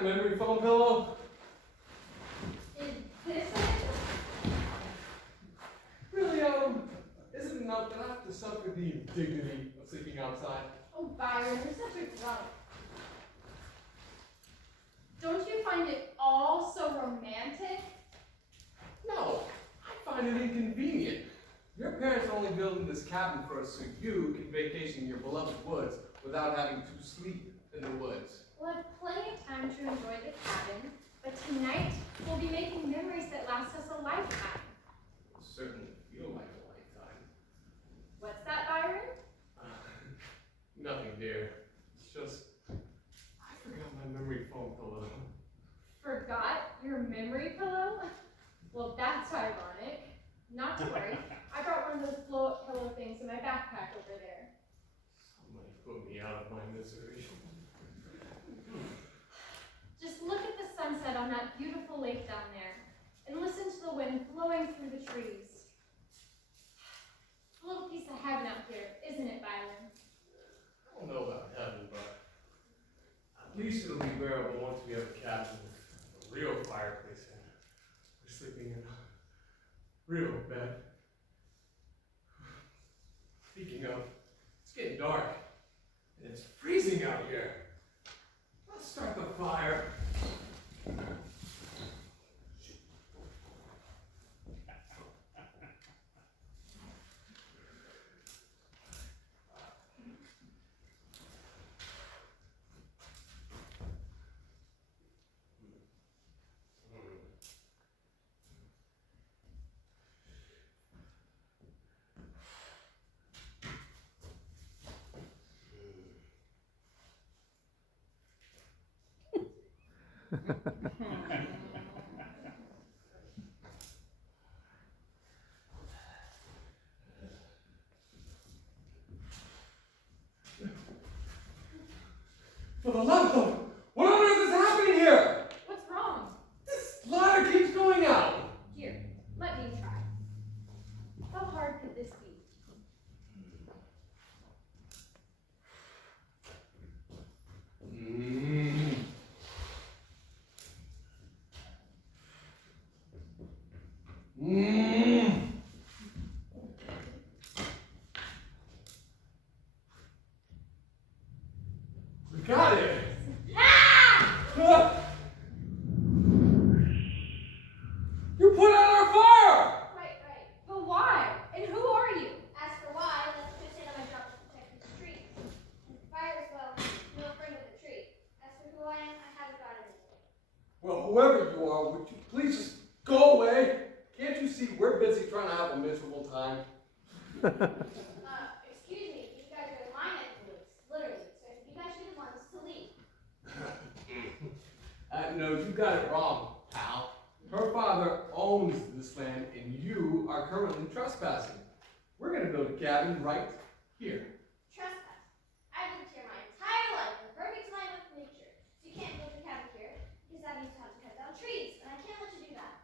a memory foam pillow? Is this it? Really, is it enough that I have to suffer the indignity of sleeping outside? Oh, Byron, you're such a drunk. Don't you find it all so romantic? No, I find it inconvenient. Your parents are only building this cabin for us so you can vacation in your beloved woods without having to sleep in the woods. We'll have plenty of time to enjoy the cabin, but tonight we'll be making memories that last us a lifetime. It certainly feel like a lifetime. What's that, Byron? Nothing, dear. It's just, I forgot my memory foam pillow. Forgot your memory pillow? Well, that's ironic. Not to worry. I brought one of those blow-up pillow things in my backpack over there. Somebody put me out of my misery. Just look at the sunset on that beautiful lake down there, and listen to the wind blowing through the trees. A little piece of heaven out here, isn't it, Byron? I don't know about heaven, but at least it'll be bearable once we have a cabin with a real fireplace in. We're sleeping in a real bed. Speaking of, it's getting dark, and it's freezing out here. Let's start the fire. For the love of, what on earth is happening here? What's wrong? This ladder keeps going out. Here, let me try. How hard could this be? We got it. You put out our fire! Right. But why? And who are you? As for why, let's just say that my job is to protect the trees. And fire as well, no friend with a tree. As for who I am, I haven't got anything. Well, whoever you are, would you please just go away? Can't you see we're busy trying to have a miserable time? Excuse me, you guys are my neck of the woods, literally. So you guys should be the ones to leave. No, you got it wrong, pal. Her father owns this land and you are currently trespassing. We're gonna build a cabin right here. Trespass. I've lived here my entire life in a perfect alignment with nature. So you can't build a cabin here, because that means you have to cut down trees, and I can't let you do that.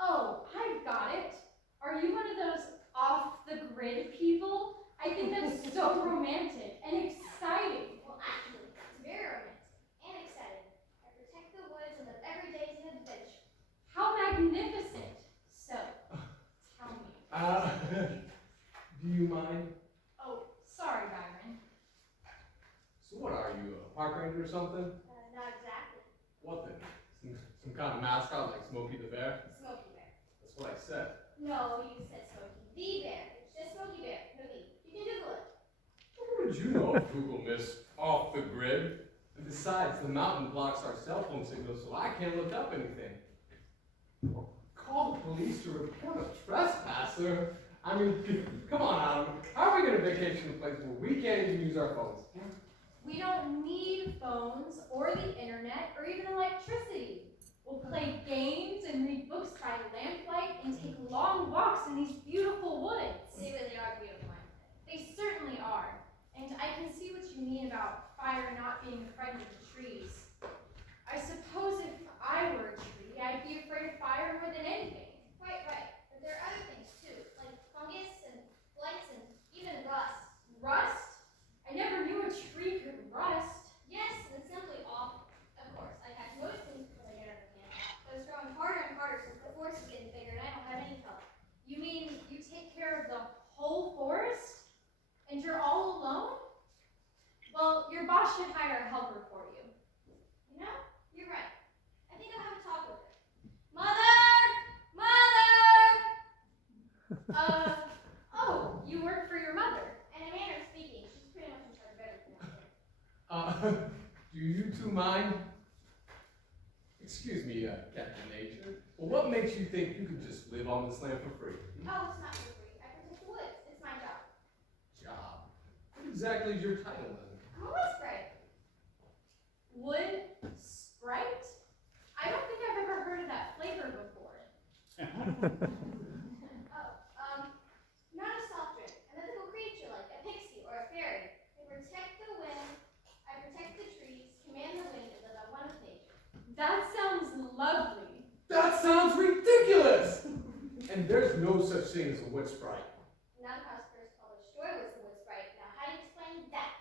Oh, I got it. Are you one of those off-the-grid people? I think that's so romantic and exciting. Well, actually, it's very romantic and exciting. I protect the woods and live every day as an adventure. How magnificent. So, tell me. Do you mind? Oh, sorry, Byron. So what are you, a park ranger or something? Not exactly. What then? Some kind of mascot like Smokey the Bear? Smokey Bear. That's what I said. No, you said Smokey the Bear. It's just Smokey Bear. No the. You can Google it. What would you know of Google, miss? Off the grid. And besides, the mountain blocks our cell phone signal, so I can't look up anything. Or call the police to report a trespasser. I mean, come on, Adam. How are we going to vacation in a place where we can't even use our phones? We don't need phones or the internet or even electricity. We'll play games and read books by lamplight and take long walks in these beautiful woods. They really are beautiful. They certainly are. And I can see what you mean about fire not being a friend of the trees. I suppose if I were a tree, I'd be afraid of fire more than anything. Right. But there are other things too, like fungus and blights and even rust. Rust? I never knew a tree could rust. Yes, and it's simply off. Of mind? Excuse me, Captain Nature, but what makes you think you could just live on this land for free? Oh, it's not for free. I protect the woods. It's my job. Job? What exactly is your title then? I'm a wood sprite. Wood Sprite? I don't think I've ever heard of that flavor before. Not a soft drink. A mythical creature like a pixie or a fairy. I protect the wind. I protect the trees, command the wind, and live at one with nature. That sounds lovely. That sounds ridiculous! And there's no such thing as a wood sprite. Nabokov's first published story was the wood sprite. Now, how do you explain that?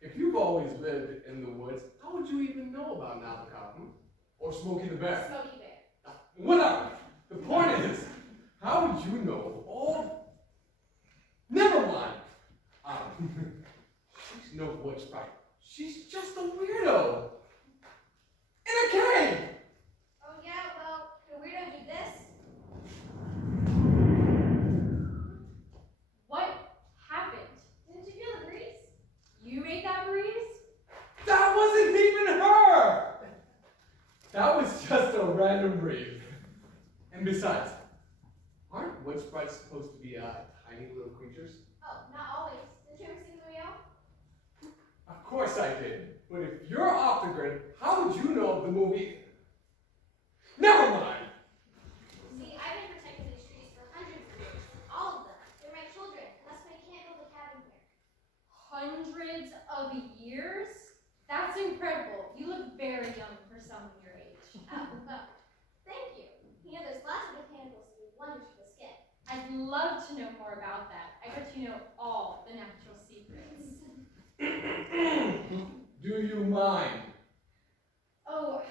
If you've always lived in the woods, how would you even know about Nabokov? Or Smokey the Bear? Smokey Bear. Whatever. The point is, how would you know all? Never mind. She's no wood sprite. She's just a weirdo. In a cave! Oh, yeah, well, could a weirdo do this? What happened? Didn't you feel the breeze? You made that breeze? That wasn't even her! That was just a random breeze. And besides, aren't wood sprites supposed to be tiny little creatures? Oh, not always. Did you ever see the real? Of course I did. But if you're off the grid, how would you know the movie? Never mind! See, I've been protecting these trees for hundreds of years. All of them. They're my children, and that's why you can't build a cabin here. Hundreds of years? That's incredible. You look very young for someone your age. Thank you. You know, there's lots of botanicals that do wonders for the skin. I'd love to know more about that. I bet you know all the natural secrets. Do you mind? Oh,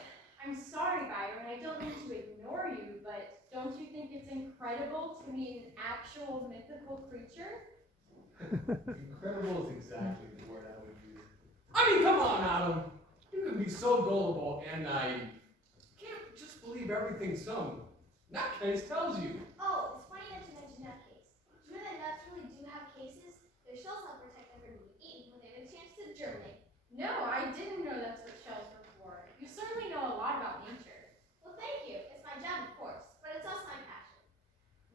I'm sorry, Byron. I don't mean to ignore you, but don't you think it's incredible to meet an actual mythical creature? Incredible is exactly the word I would use. I mean, come on, Adam. You can be so gullible and naive. You can't just believe everything some nutcase tells you. Oh, it's funny that you mentioned nut case. Do you know that nuts really do have cases? Their shells help protect them from being eaten when they have a chance to germinate. No, I didn't know that's what shells were for. You certainly know a lot about nature. Well, thank you. It's my job, of course, but it's also my passion.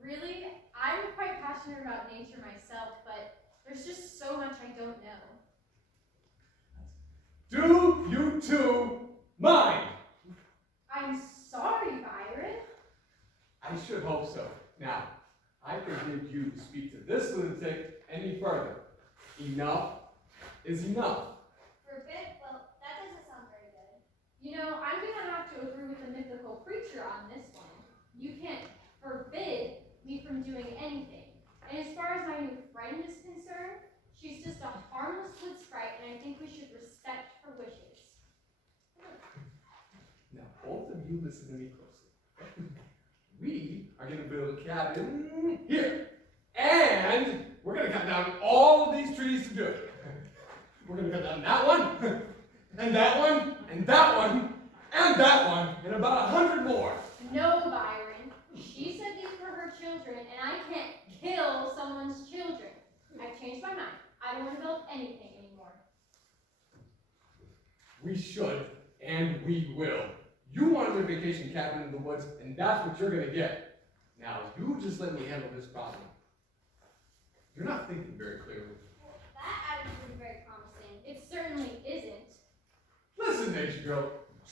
Really? I'm quite passionate about nature myself, but there's just so much I don't know. Do you two mind? I'm sorry, Byron. I should hope so. Now, I forbid you to speak to this lunatic any further. Enough is enough. Forbid? Well, that doesn't sound very good. You know, I'm gonna have to agree with the mythical creature on this one. You can't forbid me from doing anything. And as far as my new friend is concerned, she's just a harmless wood sprite, and I think we should respect her wishes. Now, both of you listen to me closely. We are going to build a cabin here. And we're going to cut down all of these trees to do it. We're going to cut down that one, and that one, and that one, and that one, and about 100 more. No, Byron. She said these were her children, and I can't kill someone's children. I've changed my mind. I don't want to build anything anymore. We should, and we will. You wanted a vacation cabin in the woods, and that's what you're going to get. Now, you just let me handle this problem. You're not thinking very clearly. Well, that attitude is very promising. It certainly isn't. Listen, nature girl.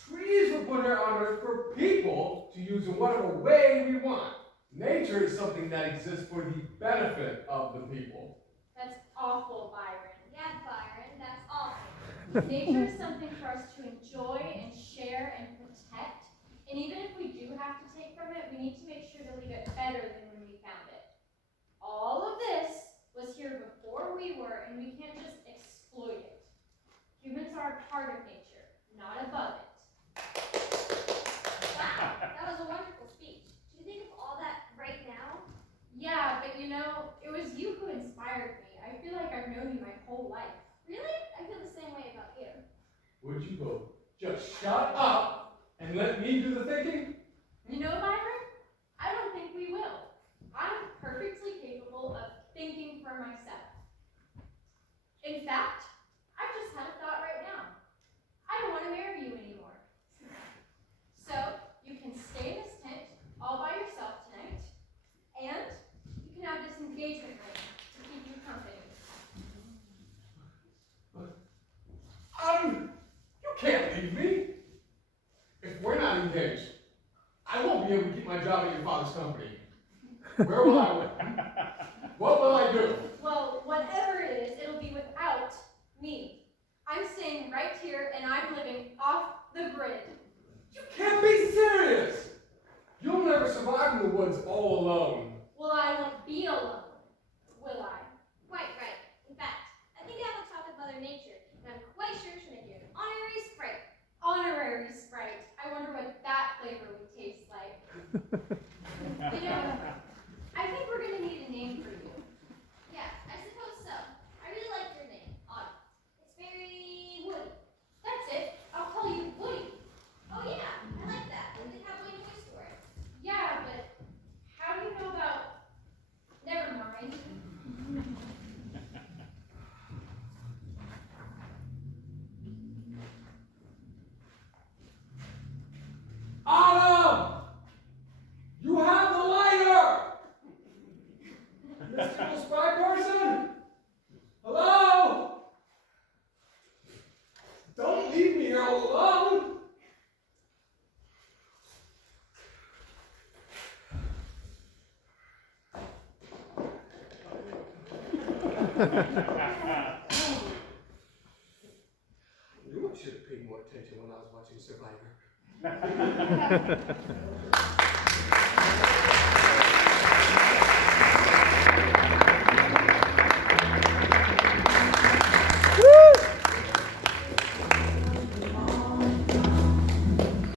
Trees were put here on earth for people to use in whatever way we want. Nature is something that exists for the benefit of the people. That's awful, Byron. Yeah, Byron, that's awful. Nature is something for us to enjoy and share and protect. And even if we do have to take from it, we need to make sure to leave it better than when we found it. All of this was here before we were, and we can't just exploit it. Humans are a part of nature, not above it. Wow, that was a wonderful speech. Do you think of all that right now? Yeah, but you know, it was you who inspired me. I feel like I've known you my whole life. Really? I feel the same way about you. Would you both just shut up and let me do the thinking? You know, Byron, I don't think we will. I'm perfectly capable of thinking for myself. In fact, I've just had a thought right now. I the case, I won't be able to keep my job at your father's company. Where will I live? What will I do? Well, whatever it is, it'll be without me. I'm staying right here and I'm living off the grid. You can't be serious! You'll never survive in the woods all alone. Well, I won't be alone, will I? Quite right. In fact, I think I have a talk with Mother Nature, and I'm quite sure she'll make you an honorary Sprite. Honorary Sprite. I wonder what that flavor would taste like. You know, I think we're gonna need a name for you. Yeah, I suppose so. I really like your name, Autumn. It's very woody. That's it. I'll call you Woody. Oh yeah, I like that. Like the cowboy in Toy Story. Yeah, but how do you know about... Never mind. Autumn! You have the lighter! Mystical spy person? Hello? Don't leave me here all alone! I knew I should have paid more attention when I was watching Survivor.